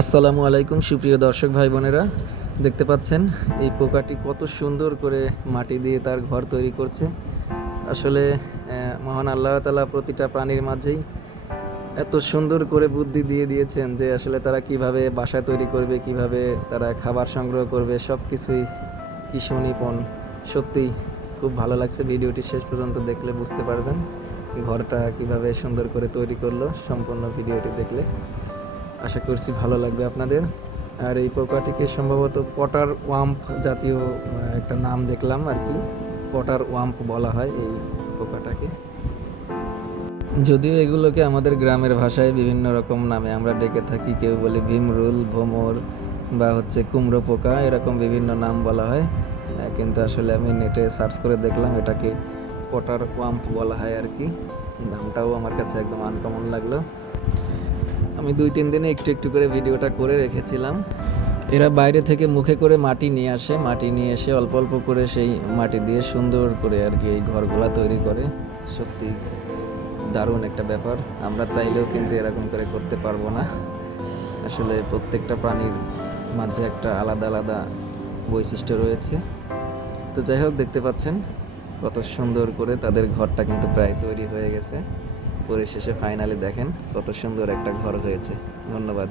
আসসালামু আলাইকুম, সুপ্রিয় দর্শক ভাই বোনেরা। দেখতে পাচ্ছেন, এই পোকাটি কত সুন্দর করে মাটি দিয়ে তার ঘর তৈরি করছে। আসলে মহান আল্লাহ তালা প্রতিটা প্রাণীর মাঝেই এত সুন্দর করে বুদ্ধি দিয়ে দিয়েছেন যে আসলে তারা কীভাবে বাসা তৈরি করবে, কীভাবে তারা খাবার সংগ্রহ করবে সব কিছুই কি সুনিপুণ। সত্যিই খুব ভালো লাগছে ভিডিওটি, শেষ পর্যন্ত দেখলে বুঝতে পারবেন ঘরটা কীভাবে সুন্দর করে তৈরি করল, সম্পূর্ণ ভিডিওটি দেখলে। আশা করছি ভালো লাগবে আপনাদের। আর এই পোকাটিকে সম্ভবত পটার ওয়াম্প জাতীয় একটা নাম দেখলাম আর কি। পটার ওয়াম্প বলা হয় এই পোকাটাকে। যদিও এগুলোকে আমাদের গ্রামের ভাষায় বিভিন্ন রকম নামে আমরা ডেকে থাকি, কেউ বলে ভীমরুল, ভোমর বা হচ্ছে কুমড়ো পোকা, এরকম বিভিন্ন নাম বলা হয়। কিন্তু আসলে আমি নেটে সার্চ করে দেখলাম, এটাকে পটার ওয়াম্প বলা হয় আর কি। নামটাও আমার কাছে একদম আনকমন লাগল। আমি দুই, তিন দিনে একটু একটু করে ভিডিওটা করে রেখেছিলাম। এরা বাইরে থেকে মুখে করে মাটি নিয়ে আসে। মাটি নিয়ে এসে অল্প অল্প করে সেই মাটি দিয়ে সুন্দর করে আর কি এই ঘরগুলা তৈরি করে। সত্যি দারুণ একটা ব্যাপার। আমরা চাইলেও কিন্তু এরকম করে করতে পারব না। আসলে প্রত্যেকটা প্রাণীর মাঝে একটা আলাদা আলাদা বৈশিষ্ট্য রয়েছে। তো যাই হোক, দেখতে পাচ্ছেন কত সুন্দর করে তাদের ঘরটা কিন্তু প্রায় তৈরি হয়ে গেছে। পরিশেষে ফাইনালি দেখেন কত সুন্দর একটা ঘর হয়েছে। ধন্যবাদ।